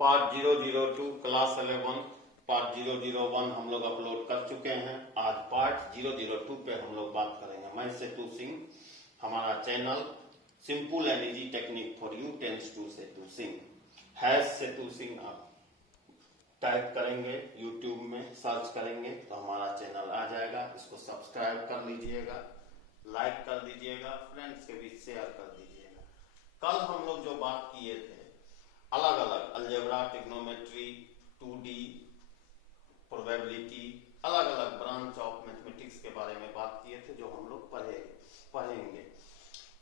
Part 002 class 11 part 001 हम लोग upload कर चुके हैं। आज पार्ट 002 पे हम लोग बात करेंगे। मैं सेतु सिंह, हमारा channel simple and easy technique for you टेंस टू सेतु सिंह, हैश सेतु सिंह आप टाइप करेंगे, यूट्यूब में सर्च करेंगे तो हमारा चैनल आ जाएगा। इसको सब्सक्राइब कर लीजिएगा, लाइक कर दीजिएगा, फ्रेंड्स के बीच शेयर कर दीजिएगा। कल हम लोग जो बात किए थे अलग अलग अलजेब्रा, ट्रिग्नोमेट्री, 2D, प्रोबेबिलिटी, अलग अलग ब्रांच ऑफ मैथमेटिक्स के बारे में बात किए थे जो हम लोग पढ़ेंगे।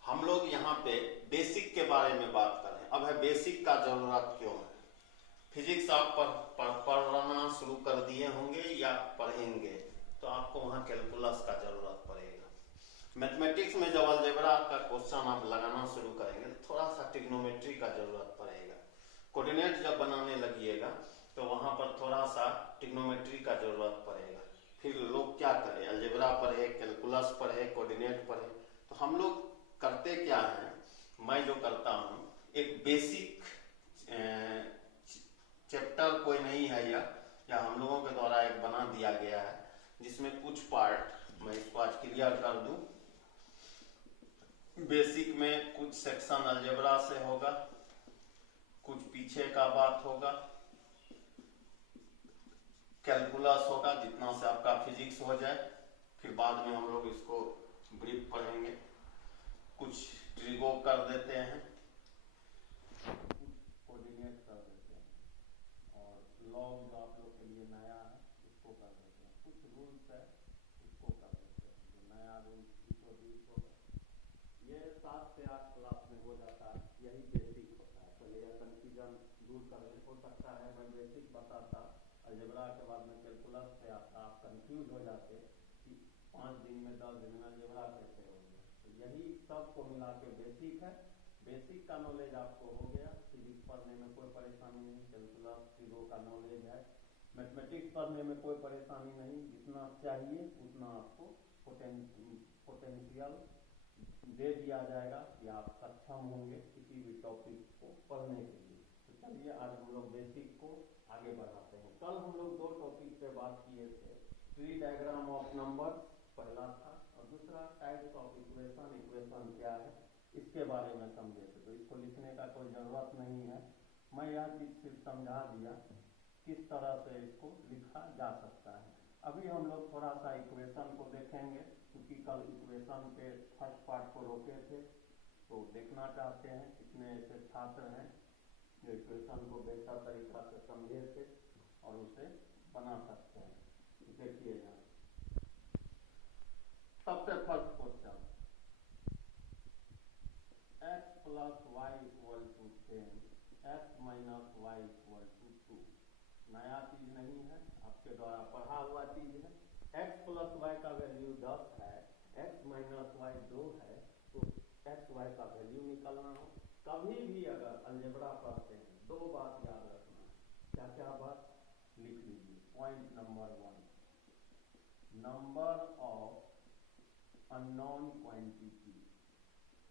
हम लोग यहाँ पे बेसिक के बारे में बात करें। अब है बेसिक का जरूरत क्यों है? फिजिक्स आप पढ़ना शुरू कर दिए होंगे या पढ़ेंगे तो आपको वहां कैलकुलस का जरूरत पड़ेगा। मैथमेटिक्स में जब अलजेब्रा का क्वेश्चन आप लगाना शुरू करेंगे तो थोड़ा सा ट्रिग्नोमेट्री का जरूरत पड़ेगा। कोऑर्डिनेट जब बनाने लगिएगा तो वहां पर थोड़ा सा ट्रिग्नोमेट्री का जरूरत पड़ेगा। फिर लोग क्या करें, अलजेब्रा पढ़े, कैलकुलस पढ़े, कोऑर्डिनेट पढ़े। तो हम लोग करते क्या है, मैं जो करता हूं, एक बेसिक चैप्टर कोई नहीं है या हम लोगों के द्वारा एक बना दिया गया है जिसमें कुछ पार्ट मैं इसको आज क्लियर कर दूं। बेसिक में कुछ सेक्शन अलजेब्रा से होगा, कुछ पीछे का बात होगा, कैलकुलस होगा जितना से आपका फिजिक्स हो जाए। फिर बाद में हम लोग इसको ब्रीफ पढ़ेंगे। कुछ ट्रिगो कर देते हैं, कोऑर्डिनेट कर देते हैं, और लॉग जो आप लोग के लिए नया है उसको कर देते हैं। कुछ रूल्स है उसको कर देते हैं, जो नया रूल्स 120 होगा। ये 7 से 8 क्लास में हो जाता है। यही बेसिक होता है। पहले यह कंफ्यूजन दूर कर हो सकता है मैं बेसिक बताता, अलजेब्रा के बाद में कैलकुलस से आता, आप कंफ्यूज हो जाते कि 5 दिन में 10 दिन में अलजेब्रा कैसे हो गया। तो यही सबको मिला के बेसिक है। बेसिक का नॉलेज आपको हो गया, फिजिक्स पढ़ने में कोई परेशानी नहीं, कैलकुलस ट्रिगो का नॉलेज है, मैथमेटिक्स पढ़ने में कोई परेशानी नहीं। जितना चाहिए उतना आपको पोटेंशियल दे दिया जाएगा कि आप सक्षम होंगे किसी भी टॉपिक को पढ़ने के लिए। तो चलिए आज हम लोग बेसिक को आगे बढ़ाते हैं। कल हम लोग 2 टॉपिक पे बात किए थे। ट्री डायग्राम ऑफ नंबर पहला था और दूसरा टाइप्स ऑफ इक्वेशन, इक्वेशन क्या है इसके बारे में समझे थे। तो इसको लिखने का कोई जरूरत नहीं है, मैं यह चीज सिर्फ समझा दिया किस तरह से इसको लिखा जा सकता है। अभी हम लोग थोड़ा सा इक्वेशन को देखेंगे क्योंकि कल इक्वेशन के फर्स्ट पार्ट को रोके थे। तो देखना चाहते हैं कितने ऐसे छात्र हैं जो इक्वेशन को बेहतर तरीका से समझे थे और उसे बना सकते हैं। देखिए यहाँ सबसे first question, x plus y equal to 10, x minus y equal to 2। नया चीज नहीं है, आपके द्वारा पढ़ा हुआ चीज है। x प्लस वाई का वैल्यू 10 है, x माइनस वाई 2 है, तो x वाई का वैल्यू निकालना हो। कभी भी अगर अलजेब्रा पढ़ते हैं 2 बात याद रखना है। क्या क्या बात लिख लीजिए। Point number 1, number of unknown quantity,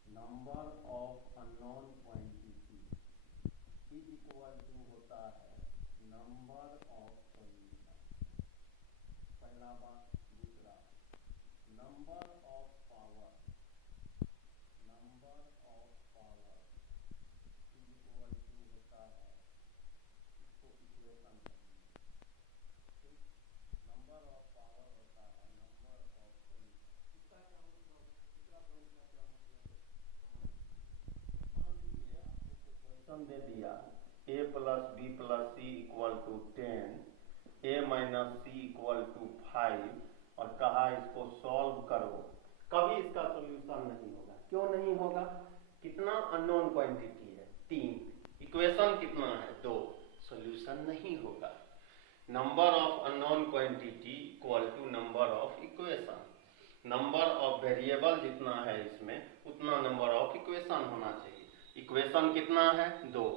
number of unknown quantity is equal to होता है नंबर ऑफ सॉल्यूशन। पहला बात। दूसरा, number of power, number of power is equal to होता है, इसको इक्वेशन करेंगे। ठीक, नंबर ऑफ पावर होता है नंबर ऑफ सॉल्यूशन। इसका क्या मतलब, दूसरा पॉइंट का क्या मतलब है? मान लीजिए आपको कोई क्वेश्चन दे दिया a plus b plus c equal to 10, a minus c equal to 5 और कहा इसको सॉल्व करो। कभी इसका सोल्यूशन नहीं होगा। क्यों नहीं होगा? कितना अननोन क्वांटिटी है? 3। इक्वेशन कितना है? 2। सोल्यूशन नहीं होगा। Number of unknown quantity equal to number of equation. Number of variable जितना है इसमें उतना नंबर ऑफ इक्वेशन होना चाहिए। इक्वेशन कितना है? 2।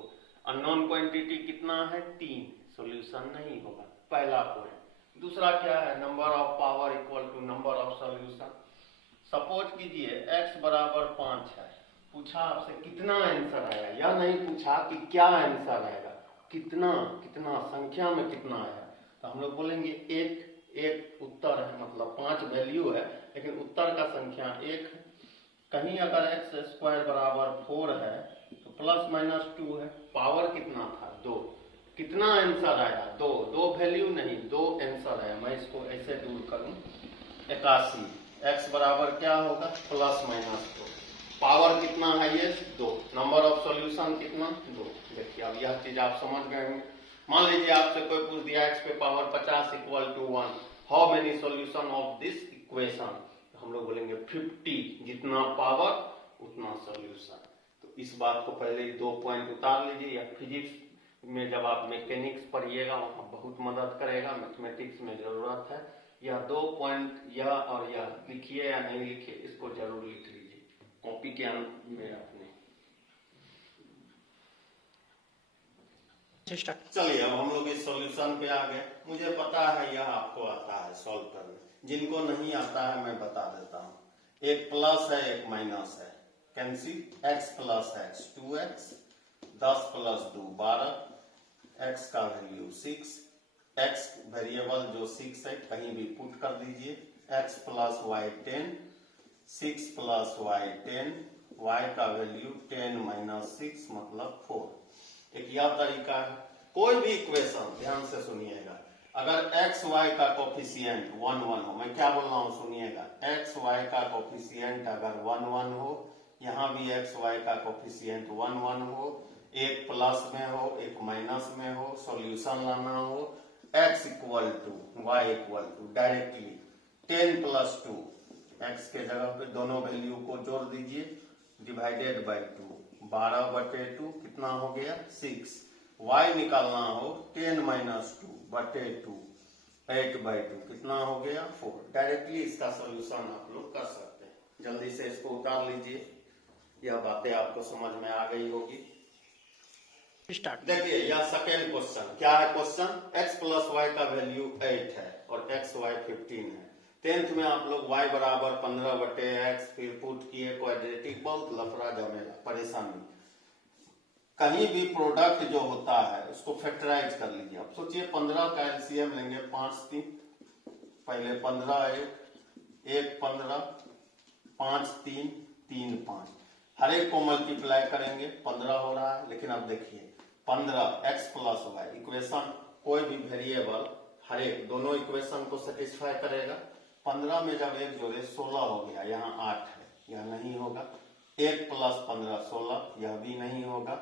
अननोन क्वांटिटी कितना है? 3। सॉल्यूशन नहीं होगा, पहला पॉइंट। दूसरा क्या है? Number of power equal to number of solution. Suppose कीजिए x बराबर 5 है, पूछा आपसे कितना आंसर आएगा, या नहीं पूछा कि क्या आंसर आएगा। कितना कितना संख्या में कितना है, तो हम लोग बोलेंगे एक एक उत्तर है, मतलब 5 वैल्यू है लेकिन उत्तर का संख्या 1 है। कहीं अगर एक्स स्क्वायर बराबर 4 है तो प्लस माइनस 2 है। पावर कितना था 2, कितना आंसर आया 2, 2 वैल्यू नहीं 2 आंसर है। मैं इसको ऐसे दूर करूं 81, एक्स बराबर क्या होगा प्लस माइनस 2, पावर कितना है ये 2, नंबर ऑफ सॉल्यूशन कितना 2। देखिए अब यह चीज आप समझ गए होंगे। मान लीजिए आपसे कोई पूछ दिया एक्स पे power 50 equal to 1, how many solution of this equation, हम लोग बोलेंगे 50, जितना पावर उतना सॉल्यूशन। तो इस बात को पहले ही 2 पॉइंट उतार लीजिए, या फिजिक्स में जब आप मैकेनिक्स पढ़िएगा वहां बहुत मदद करेगा, मैथमेटिक्स में जरूरत है। या 2 पॉइंट यह और यह लिखिए या नहीं लिखिए, इसको जरूर लिख लीजिए कॉपी के में अपने। चलिए अब हम लोग इस सॉल्यूशन पे आ गए। मुझे पता है यह आपको आता है सॉल्व करने, जिनको नहीं आता है मैं बता देता हूँ। एक प्लस है एक माइनस है, can see x plus x 2x, 10 plus 2 12, x का वैल्यू 6, x वेरिएबल जो 6 है कहीं भी पुट कर दीजिए, x plus y 10, 6 plus y 10, y का वैल्यू 10 माइनस 6 मतलब 4। एक यह तरीका है। कोई भी इक्वेशन ध्यान से सुनिएगा, अगर एक्स वाई का कोफिशिएंट 1 1 हो, मैं क्या बोल रहा हूं सुनिएगा, एक्स वाई का कोफिशिएंट अगर 1 1 हो, यहां भी एक्स वाई का कोफिशिएंट 1 1 हो, एक प्लस में हो एक माइनस में हो, सॉल्यूशन लाना हो, x equal to y equal to directly 10 plus 2, x के जगह पे दोनों वैल्यू को जोड़ दीजिए, डिवाइडेड बाई 2, 12/2 कितना हो गया 6। y निकालना हो 10 माइनस 2/2, 8/2 कितना हो गया 4। डायरेक्टली इसका सॉल्यूशन आप लोग कर सकते हैं। जल्दी से इसको उतार लीजिए, यह बातें आपको समझ में आ गई होगी। स्टार्ट। देखिए यह सेकेंड क्वेश्चन क्या है, क्वेश्चन x प्लस वाई का वैल्यू 8 है और x y 15 है। 10th में आप लोग y बराबर 15/x फिर पुट किए, क्वाड्रेटिक बहुत लफड़ा जमेला परेशानी। कहीं भी प्रोडक्ट जो होता है उसको फैक्टराइज कर लीजिए। अब सोचिए 15 का एलसीएम लेंगे 5 3, पहले 15 1 15, 5 3 3 5, हर एक को मल्टीप्लाई करेंगे 15 हो रहा है। लेकिन अब देखिए 15 एक्स प्लस वाई इक्वेशन कोई भी वेरिएबल हर एक दोनों इक्वेशन को सेटिस्फाई करेगा। 15 में जब एक जोड़े 16 हो गया, यहाँ 8 है, यह नहीं होगा। 1 प्लस 15 16, यह भी नहीं होगा।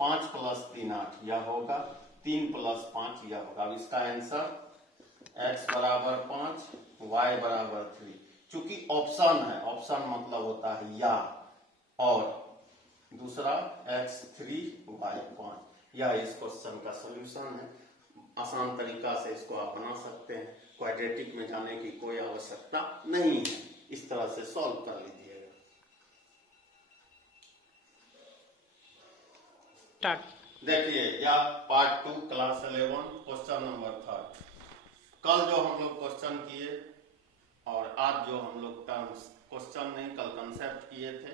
5 प्लस 3 8, यह होगा। 3 प्लस 5 यह होगा। अब इसका आंसर x बराबर 5 y बराबर 3। चूंकि ऑप्शन है, ऑप्शन मतलब होता है या और, दूसरा x3 y 5, यह इस क्वेश्चन का सॉल्यूशन है। आसान तरीका से इसको आप बना सकते हैं, क्वाड्रेटिक में जाने की कोई आवश्यकता नहीं है। इस तरह से सॉल्व कर लीजिएगा। देखिए यह पार्ट 2 क्लास 11 क्वेश्चन नंबर 3। कल जो हम लोग क्वेश्चन किए और आज जो हम लोग टर्म्स, क्वेश्चन नहीं कल कंसेप्ट किए थे,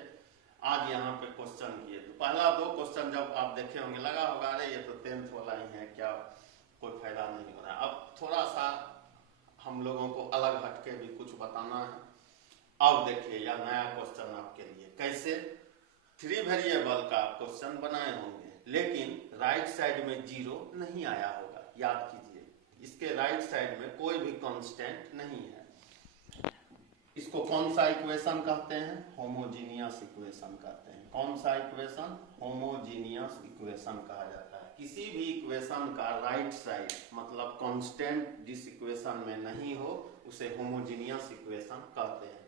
आज यहाँ पे क्वेश्चन किए। तो पहला 2 क्वेश्चन जब आप देखे होंगे लगा होगा अरे ये तो 10th वाला ही है, क्या कोई फायदा नहीं हो रहा। अब थोड़ा सा हम लोगों को अलग हटके भी कुछ बताना है। अब देखिए यह नया क्वेश्चन आपके लिए, कैसे 3 वेरिएबल का क्वेश्चन बनाए होंगे लेकिन राइट साइड में 0 नहीं आया होगा। याद कीजिए इसके राइट साइड में कोई भी कांस्टेंट नहीं है। इसको कौन सा इक्वेशन कहते हैं, होमोजीनियस इक्वेशन कहते हैं। कौन सा इक्वेशन, होमोजीनियस इक्वेशन कहा जाता है। किसी भी इक्वेशन का राइट साइड मतलब कांस्टेंट जिस इक्वेशन में नहीं हो उसे होमोजीनियस इक्वेशन कहते हैं।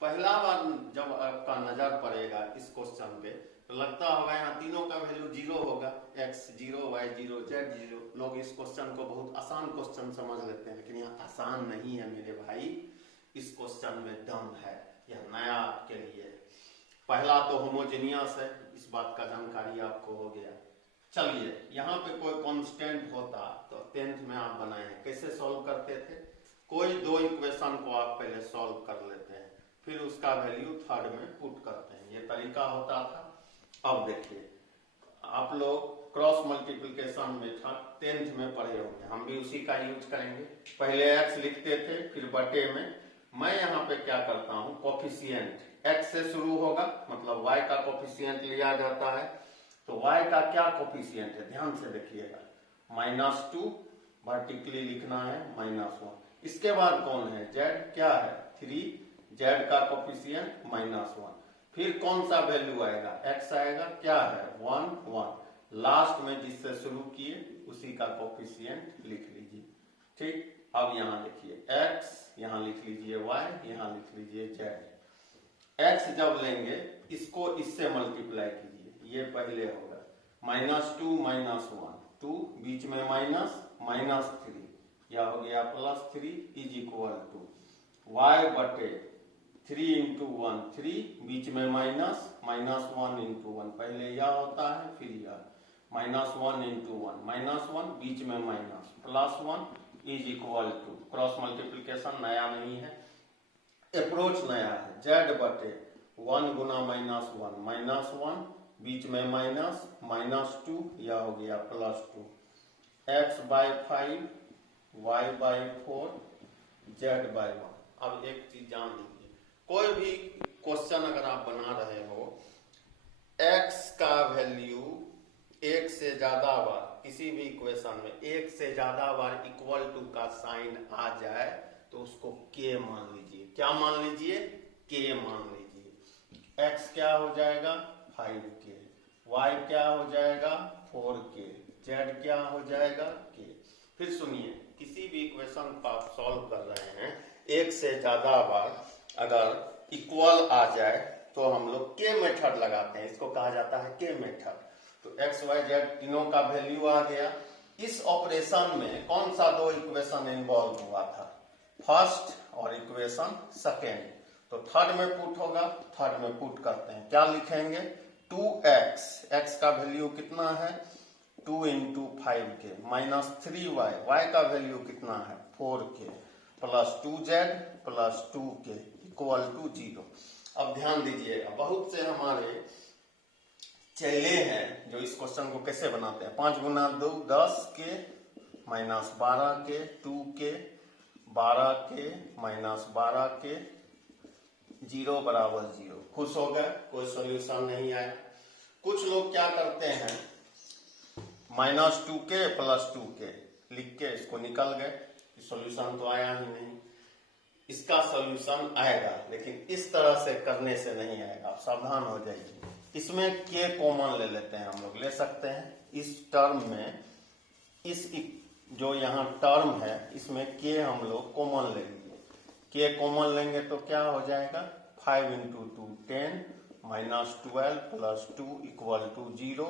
पहला बार जब आपका नजर पड़ेगा इस क्वेश्चन पे तो लगता होगा यहाँ तीनों का वैल्यू 0 होगा, x 0 y 0 z 0। लोग इस क्वेश्चन को बहुत आसान क्वेश्चन समझ लेते हैं, लेकिन यह आसान नहीं है मेरे भाई। इस क्वेश्चन में दम है, यह नया आपके लिए। पहला तो होमोजेनियस है, इस बात का जानकारी आपको हो गया। चलिए यहाँ पे कोई कांस्टेंट होता तो 10th में आप बनाए हैं, कैसे सॉल्व करते थे, कोई 2 इक्वेशन को आप पहले सॉल्व कर लेते हैं फिर उसका वैल्यू थर्ड में पुट करते हैं, ये तरीका होता था। अब देखिए आप लोग क्रॉस मल्टीप्लिकेशन मेथड 10th में पढ़े होंगे, हम भी उसी का यूज करेंगे। पहले x लिखते थे, फिर बटे में मैं यहाँ पे क्या करता हूँ, कोफिशिएंट x से शुरू होगा, मतलब y का कोफिशिएंट लिया जाता है। तो y का क्या कोफिशिएंट है, ध्यान से देखिएगा, -2 वर्टिकली लिखना है, -1। इसके बाद कौन है, z क्या है 3, z का कोफिशिएंट -1। फिर कौन सा वैल्यू आएगा, x आएगा, क्या है 1 1। लास्ट में जिससे शुरू किए उसी का कोफिशिएंट लिख लीजिए। ठीक, अब यहाँ देखिए x, यहाँ लिख लीजिए y, यहाँ लिख लीजिए z। x जब लेंगे इसको इससे मल्टीप्लाई कीजिए, ये पहले होगा -2 -1, 2 बीच में -3, या हो गया +3 इज इक्वल टू y बटे 3 इंटू 1 3, बीच में -1 इंटू 1, पहले यह होता है फिर यह, -1 इंटू 1 बीच में +1 is equal to, cross multiplication नया नहीं है, अप्रोच नया है, z बटे 1 गुना -1 बीच में -2, यह हो गया +2, x/5 y/4 z/1। अब एक चीज जान लीजिए, कोई भी क्वेश्चन अगर आप बना रहे हो, x का वैल्यू एक से ज्यादा बार, किसी भी इक्वेशन में एक से ज्यादा बार इक्वल टू का साइन आ जाए तो उसको k मान लीजिए। क्या मान लीजिए, k मान लीजिए। x क्या हो जाएगा 5k, y क्या हो जाएगा 4k, z क्या हो जाएगा k। फिर सुनिए, किसी भी इक्वेशन को आप सॉल्व कर रहे हैं, एक से ज्यादा बार अगर इक्वल आ जाए तो हम लोग के मेथड लगाते हैं, इसको कहा जाता है के मेथड। तो x y z तीनों का वैल्यू आ गया। इस ऑपरेशन में कौन सा दो इक्वेशन इन्वॉल्व हुआ था, फर्स्ट और इक्वेशन सेकेंड। तो थर्ड में पुट होगा, थर्ड में पुट करते हैं, क्या लिखेंगे 2x, x का वैल्यू कितना है 2 इंटू 5k, -3y, y का वैल्यू कितना है 4k, plus 2z plus 2k equal to 0। अब ध्यान दीजिएगा, बहुत से हमारे चेले हैं जो इस क्वेश्चन को कैसे बनाते हैं, 5 गुना 2 10k, -12k, 2k 12k, -12k, 0 बराबर 0। खुश हो गए, कोई सॉल्यूशन नहीं आया। कुछ लोग क्या करते हैं, -2k प्लस 2k लिख के इसको निकल गए, सॉल्यूशन तो आया ही नहीं। इसका सॉल्यूशन आएगा, लेकिन इस तरह से करने से नहीं आएगा, आप सावधान हो जाइए। इसमें k कॉमन ले लेते हैं, हम लोग ले सकते हैं इस टर्म में, इस जो यहाँ टर्म है इसमें k हम लोग कॉमन ले लेंगे। k कॉमन लेंगे तो क्या हो जाएगा 5 into 2 10, -12 plus 2 equal to 0,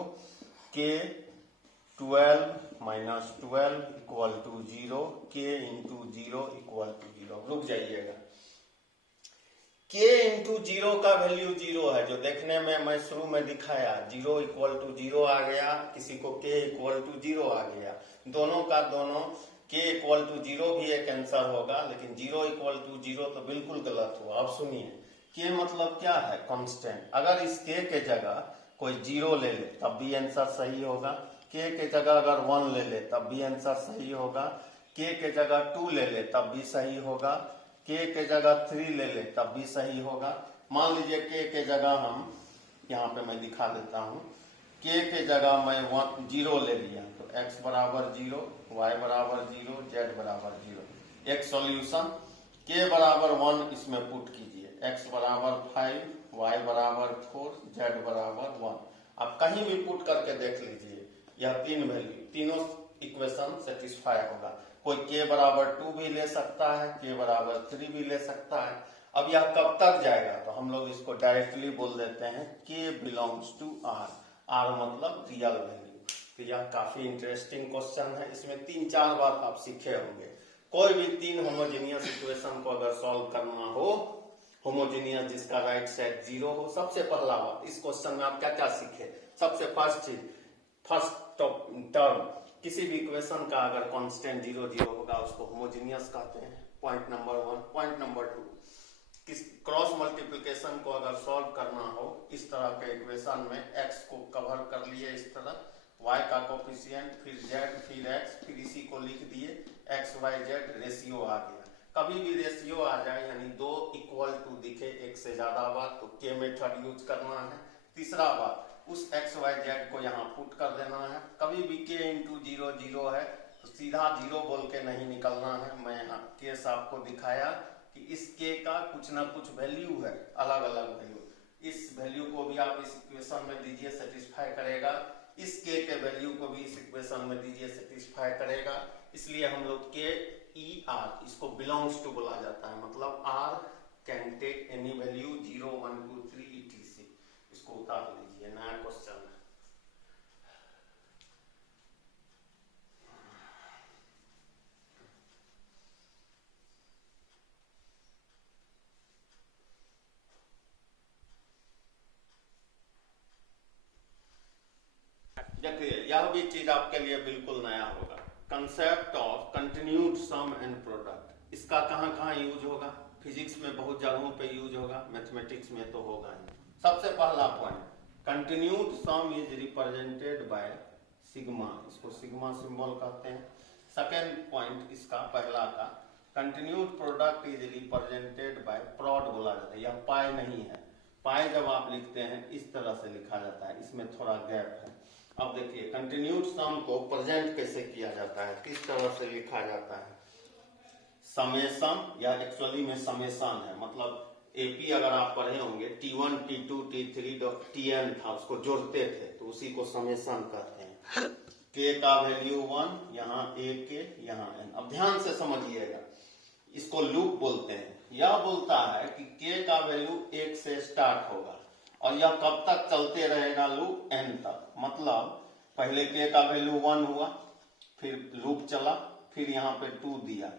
k 12 -12 equal to 0, k into 0 equal to 0। रुक जाइएगा, k इंटू 0 का वैल्यू 0 है, जो देखने में मैं शुरू में दिखाया 0 इक्वल टू 0 आ गया, किसी को k इक्वल टू 0 आ गया, दोनों का दोनों k इक्वल टू 0 भी एक आंसर होगा, लेकिन 0 इक्वल टू 0 तो बिल्कुल गलत हुआ। अब सुनिए, k मतलब क्या है कांस्टेंट, अगर इस k के जगह कोई 0 ले ले तब भी आंसर सही होगा, k के जगह अगर 1 ले ले तब भी आंसर सही होगा, k के जगह 2 ले ले तब भी सही होगा, k के जगह 3 ले ले तब भी सही होगा। मान लीजिए k के जगह हम यहाँ पे मैं दिखा देता हूँ, k के जगह मैं 0 ले लिया तो x बराबर 0, y बराबर 0, z बराबर 0। एक सॉल्यूशन, k बराबर 1 इसमें पुट कीजिए, x बराबर 5, y बराबर 4, z बराबर 1। आप कहीं भी पुट करके देख लीजिए, यह तीन वैल्यू, तीनों इक्वेशन सेटिस्फाई होगा। कोई k बराबर 2 भी ले सकता है, k बराबर 3 भी ले सकता है। अब यह कब तक जाएगा, तो हम लोग इसको डायरेक्टली बोल देते हैं k belongs to r, r मतलब रियल वैल्यू। तो यह काफी इंटरेस्टिंग क्वेश्चन है, इसमें 3-4 बात आप सीखे होंगे। कोई भी 3 होमोजेनियस इक्वेशन को अगर सॉल्व करना हो, होमोजेनियस जिसका राइट साइड 0 हो, सबसे पहला बात इस क्वेश्चन में आप क्या क्या सीखे, सबसे फर्स्ट चीज, फर्स्ट टर्म, किसी भी इक्वेशन का अगर कांस्टेंट 0 0 होगा उसको होमोजेनियस कहते हैं, पॉइंट नंबर 1। पॉइंट नंबर 2, किस क्रॉस मल्टीप्लिकेशन को अगर सॉल्व करना हो, इस तरह के इक्वेशन में x को कवर कर लिए इस तरह, y का कोफिशिएंट, फिर z, फिर x, फिर इसी को लिख दिए, x y z रेशियो आ गया। कभी भी रेशियो आ जाए यानी दो इक्वल टू दिखे एक से ज्यादा बार तो के मेथड यूज करना है। तीसरा बात उस x y z को यहाँ पुट कर देना है। कभी भी k इंटू 0 0 है तो सीधा 0 बोल के नहीं निकलना है। मैं यहाँ केस आपको दिखाया कि इस k का कुछ ना कुछ वैल्यू है, अलग अलग वैल्यू। इस वैल्यू को भी आप इस इक्वेशन में दीजिए, सेटिस्फाई करेगा। इस k के वैल्यू को भी इस इक्वेशन में दीजिए, सेटिस्फाई करेगा। इसलिए हम लोग के ई आर इसको बिलोंग्स टू बोला जाता है, मतलब r can take any value 0 1 2 3 etc। इसको उतार लीजिए, नया क्वेश्चन है। देखिए यह भी चीज आपके लिए बिल्कुल नया होगा, concept of continued sum and product. इसका कहाँ कहाँ यूज होगा? फिजिक्स में बहुत जगहों पे यूज होगा, मैथमेटिक्स में तो होगा ही। सबसे पहला point, continued sum is represented by sigma, इसको सिग्मा सिंबल कहते हैं। सेकेंड पॉइंट इसका पहला का, continued product is represented by prod बोला जाता है। यह पाई नहीं है, पाई जब आप लिखते हैं इस तरह से लिखा जाता है, इसमें थोड़ा गैप है। अब देखिए कंटिन्यूड सम को प्रेजेंट कैसे किया जाता है, किस तरह से लिखा जाता है। समेशन, या एक्चुअली में समेशन है, मतलब एपी अगर आप पढ़े होंगे T1 T2 T3 Tn था, उसको जोड़ते थे तो उसी को समेशन कहते हैं। k का वैल्यू 1, यहाँ a के, यहाँ n। अब ध्यान से समझिएगा, इसको लूप बोलते हैं। यह बोलता है कि k का वैल्यू 1 से स्टार्ट होगा और यह कब तक चलते रहेगा लूप? n तक। मतलब पहले k का वैल्यू 1 हुआ, फिर लूप चला, फिर यहाँ पे 2 दिया,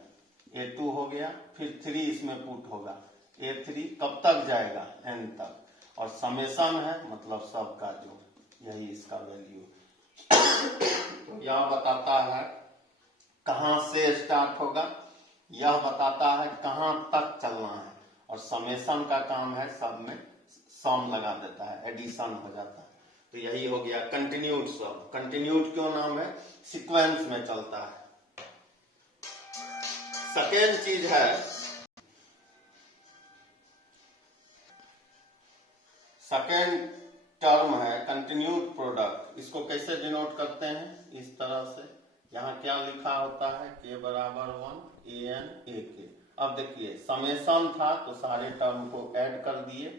ये 2 हो गया, फिर 3 इसमें पुट होगा, ये 3 कब तक जाएगा? n तक। और समेशन है मतलब सबका जोड़, यही इसका वैल्यू। तो यह बताता है कहां से स्टार्ट होगा, यह बताता है कहां तक चलना है, और समेशन का काम है सब में सम लगा देता है, एडिशन हो जाता है। तो यही हो गया कंटिन्यूड सम। कंटिन्यूड क्यों नाम है? सीक्वेंस में चलता है। सेकेंड चीज है, सेकेंड टर्म है कंटिन्यूड प्रोडक्ट। इसको कैसे डिनोट करते हैं? इस तरह से, यहाँ क्या लिखा होता है? k बराबर 1 an a k। अब देखिए समेशन था तो सारे टर्म को ऐड कर दिए,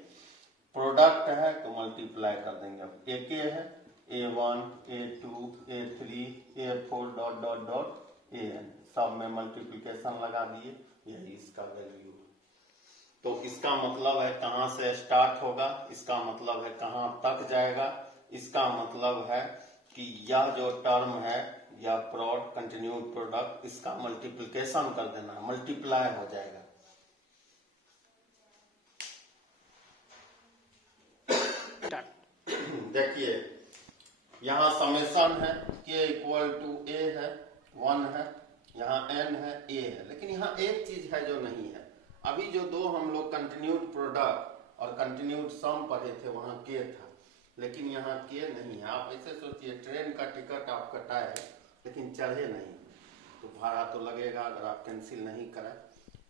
प्रोडक्ट है तो मल्टीप्लाई कर देंगे। अब a k है, a1 a2 a3 a4 dot dot dot an, सब में मल्टीप्लिकेशन लगा दिए, यही इसका वैल्यू। तो इसका मतलब है कहां से स्टार्ट होगा, इसका मतलब है कहां तक जाएगा, इसका मतलब है कि यह जो टर्म है या प्रॉड कंटिन्यूड प्रोडक्ट, इसका मल्टीप्लिकेशन कर देना, मल्टीप्लाई हो जाएगा। देखिए यहाँ समेशन है, k इक्वल टू a है, 1 है, यहाँ n है, a है। लेकिन यहाँ एक चीज है जो नहीं है, अभी जो दो हम लोग कंटिन्यूड प्रोडक्ट और कंटिन्यूड सम पढ़े थे वहां k था, लेकिन यहाँ k नहीं है। आप ऐसे सोचिए ट्रेन का टिकट आप कटाए लेकिन चढ़े नहीं, तो भाड़ा तो लगेगा अगर आप कैंसिल नहीं करें।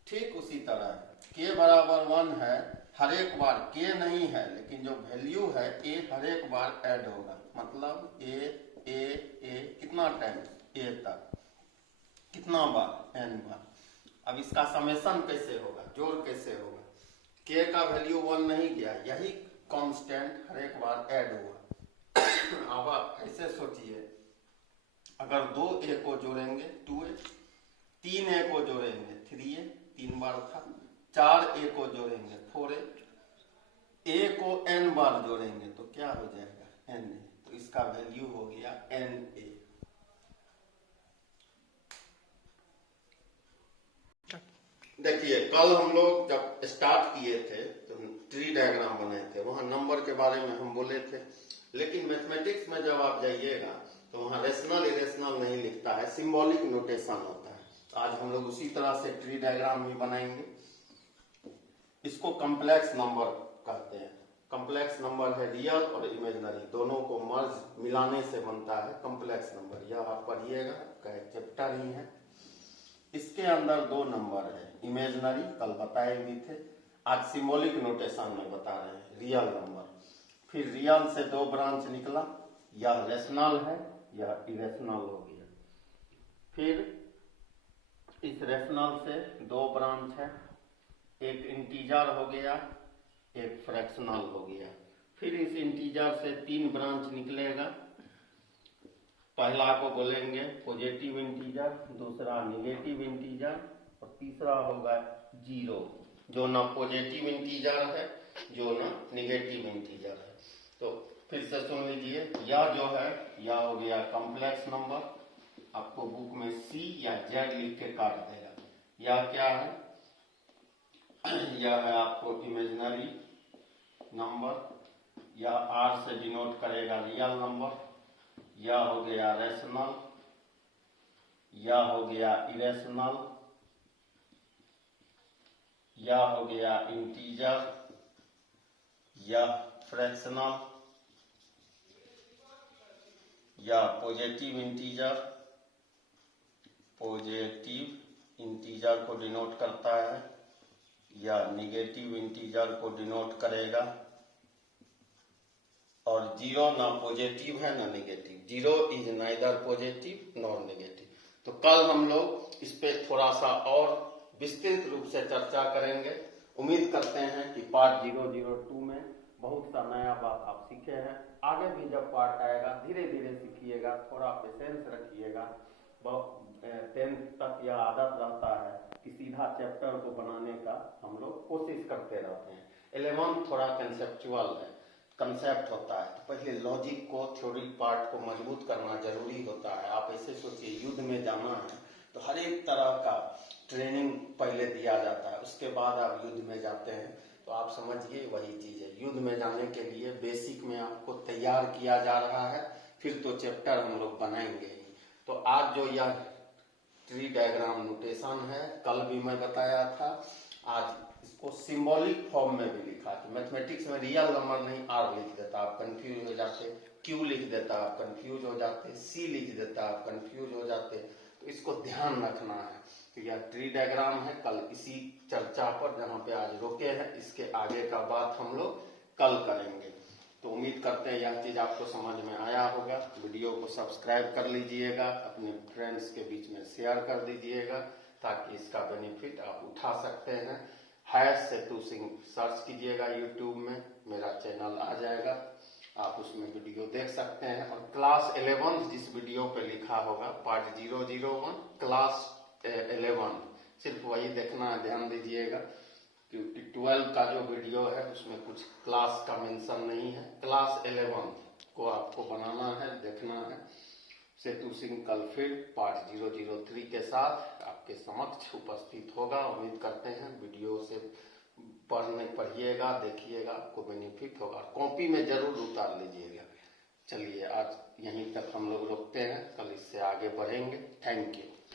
ठीक उसी तरह k बराबर 1 है, हर एक बार k नहीं है लेकिन जो वैल्यू है a हर एक बार ऐड होगा, मतलब a कितना टाइम? a तक, कितना बार? n बार। अब इसका समेशन कैसे होगा, जोड़ कैसे होगा? k का वैल्यू 1 नहीं गया, यही कांस्टेंट हर एक बार ऐड हुआ। अब आप ऐसे सोचिए, अगर 2a को जोड़ेंगे 2a, 3a को जोड़ेंगे 3a, 3 बार था, 4a को जोड़ेंगे 4a, a को n बार जोड़ेंगे तो क्या हो जाएगा? na। तो इसका वैल्यू हो गया na। देखिए कल हम लोग जब स्टार्ट किए थे तो ट्री डायग्राम बनाए थे, वहां नंबर के बारे में हम बोले थे। लेकिन मैथमेटिक्स में जब आप जाइएगा तो वहां रेशनल इरेशनल नहीं लिखता है, सिंबॉलिक नोटेशन होता है। तो आज हम लोग उसी तरह से ट्री डायग्राम भी बनाएंगे। इसको कॉम्प्लेक्स नंबर कहते हैं। कॉम्प्लेक्स नंबर है रियल और इमेजिनरी, दोनों को मर्ज मिलाने से बनता है कॉम्प्लेक्स नंबर। यह आप पढ़िएगा, आपका एक चैप्टर ही है। इसके अंदर दो नंबर है इमेजिनरी, कल बताए भी थे, आज सिंबॉलिक नोटेशन में बता रहे हैं रियल नंबर। फिर रियल से दो ब्रांच निकला, यह रेशनल है, यह इरेशनल हो गया। फिर इस रेशनल से दो ब्रांच है, एक इंटीजर हो गया, एक फ्रैक्शनल हो गया। फिर इस इंटीजर से तीन ब्रांच निकलेगा, पहला को बोलेंगे पॉजिटिव इंटीजर, दूसरा निगेटिव इंटीजर और तीसरा होगा जीरो, जो ना पॉजिटिव इंटीजर है जो ना निगेटिव इंटीजर है। तो फिर से सुन लीजिए, यह जो है यह हो गया कॉम्प्लेक्स नंबर, आपको बुक में सी या जेड लिख के काट देगा। यह क्या है, यह है आपको इमेजिनरी नंबर, यह आर से डिनोट करेगा रियल नंबर, यह हो गया रेशनल, यह हो गया इरेशनल, यह हो गया इंटीजर, यह फ्रैक्शनल, यह पॉजिटिव इंटीजर, पॉजिटिव इंटीजर को डिनोट करता है, यह निगेटिव इंटीजर को डिनोट करेगा, और जीरो ना पॉजिटिव है ना negative, zero is neither positive nor negative. तो कल हम लोग इस पे थोड़ा सा और विस्तृत रूप से चर्चा करेंगे। उम्मीद करते हैं कि पार्ट 002 में बहुत सा नया बात आप सीखे हैं। आगे भी जब पार्ट आएगा धीरे धीरे सीखिएगा, थोड़ा पेशेंस रखिएगा। 10th तक यह आदत रहता है कि सीधा चैप्टर को बनाने का हम लोग कोशिश करते रहते हैं। 11th थोड़ा कंसेप्चुअल है, कंसेप्ट होता है, तो पहले लॉजिक को, थ्योरी पार्ट को मजबूत करना जरूरी होता है। आप ऐसे सोचिए, युद्ध में जाना है तो हर एक तरह का ट्रेनिंग पहले दिया जाता है, उसके बाद आप युद्ध में जाते हैं। तो आप समझिए वही चीज है, युद्ध में जाने के लिए बेसिक में आपको तैयार किया जा रहा है, फिर तो चैप्टर हम लोग बनाएंगे ही। तो आज जो यह ट्री डायग्राम नोटेशन है, कल भी मैं बताया था, आज इसको सिंबॉलिक फॉर्म में भी लिखा था। मैथमेटिक्स में रियल नंबर नहीं आर लिख देता, आप कंफ्यूज हो जाते, क्यू लिख देता आप कंफ्यूज हो जाते, सी लिख देता आप कंफ्यूज हो जाते। तो इसको ध्यान रखना है। तो यह ट्री डायग्राम है, कल इसी चर्चा पर जहाँ पे आज रोके हैं, इसके आगे का बात हम लोग कल करेंगे। तो उम्मीद करते हैं यह चीज आपको समझ में आया होगा। वीडियो को सब्सक्राइब कर लीजिएगा, अपने फ्रेंड्स के बीच में शेयर कर दीजिएगा, ताकि इसका बेनिफिट आप उठा सकते हैं। सेतु सिंह सर्च कीजिएगा यूट्यूब में, मेरा चैनल आ जाएगा, आप उसमें वीडियो देख सकते हैं। और क्लास 11 जिस वीडियो पे लिखा होगा पार्ट 001 क्लास 11, सिर्फ वही देखना है, ध्यान दीजिएगा, क्योंकि 12 का जो वीडियो है उसमें कुछ क्लास का मेंशन नहीं है। क्लास 11 को आपको बनाना है, देखना है। सेतु सिंह कल फिर पार्ट 003 के साथ आपके समक्ष उपस्थित होगा। उम्मीद करते हैं वीडियो से पढ़िएगा, देखिएगा, आपको बेनिफिट होगा। कॉपी में जरूर उतार लीजिएगा। चलिए आज यहीं तक हम लोग रोकते हैं, कल इससे आगे बढ़ेंगे। Thank you.